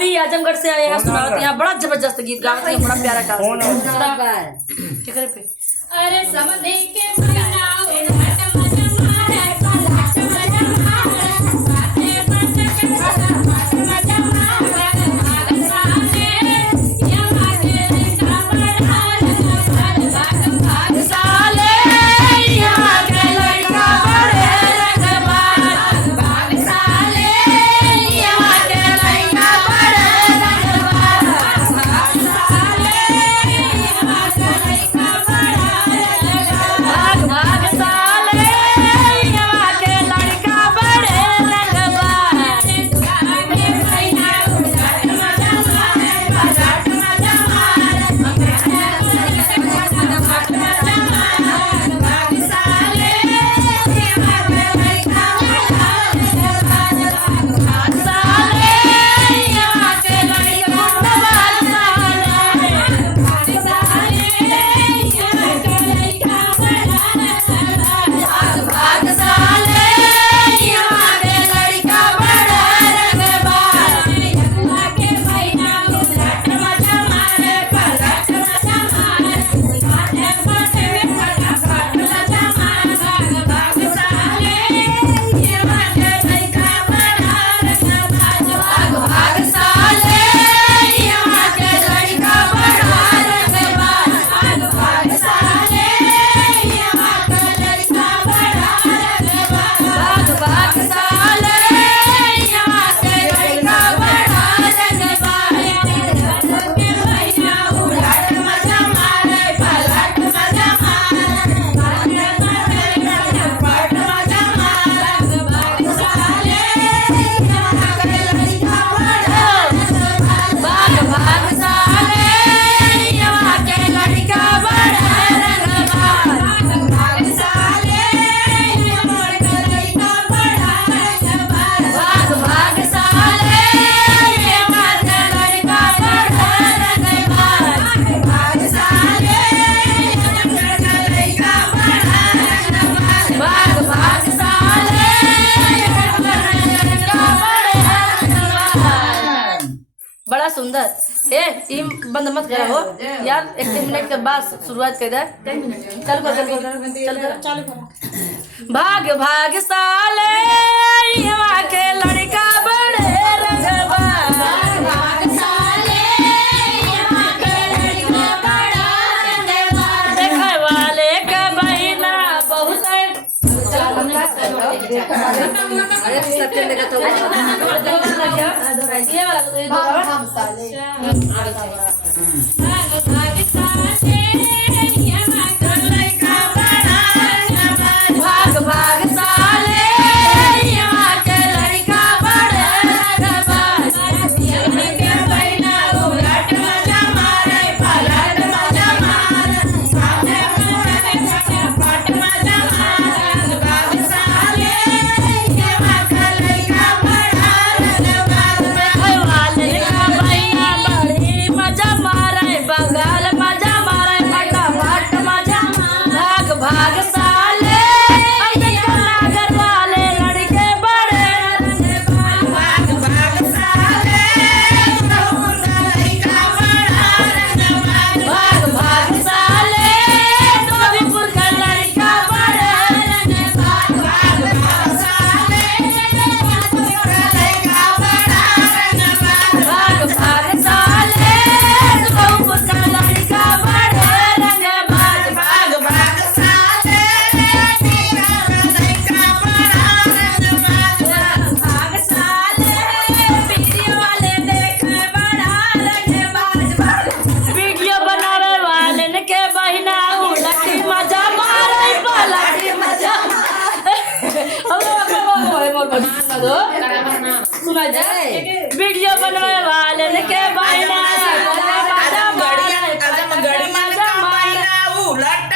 भाभी आजमगढ़ से आए हैं सुनावत यहाँ बड़ा जबरदस्त गीत गावत हैं, बड़ा प्यारा टास्क क्या करे पे अरे समधे के महीना उलट मजा मारे पलट मजा मारे बाते बाते के पलट मजा मारे भाग साले यहाँ के लड़का बड़ा भाग साले यहाँ के लड़का बड़े रंगबाज भाग साले यहाँ के लड़का बड़े रंगबाज भाग साले यहाँ के लड़का भाग भाग साले यहाँ के लड़का बड़े बड़ा सुंदर ए टीम बंद मत करा हो यार, 1 मिनट के बाद शुरुआत कर दे। चल भाग भाग साले यहाँ के लड़का बड़े रंगबाज भाग साले यहाँ के लड़का बड़ा रंगबाज देखे वाले के बहिना बहुत भाग भाग साले यहाँ के लड़का बड़े रंगबाज के बहिना उलट मजा मारे पलट मजा मारे साथे पट मजा मारे भाग साले यहाँ के लड़का बड़ा रंगबाज देखे वाले के बहिना बड़ी मजा मारे बगल मजा मारे फटाफट मजा भाग भाग साले नागर वाले लड़के बड़े भाग भाग साले लड़का बड़ा रंगबाज भाग भाग साले नबीपुर का लड़का बड़े भाग भाग साले लड़का बड़ा रंगबाज भाग भाग साले नबीपुर का लड़का बड़े रंगबाज भाग भाग साले लड़का बड़ा रंगबाज भाग साले वीडियो वाले देखे बड़ा रंगबाज वीडियो बनावे वाले के बहिना उलटी मजा मारे पलटी मजा सुना जाए वीडियो बनावे वाले के बहिना गड़ी मजा मारा उलट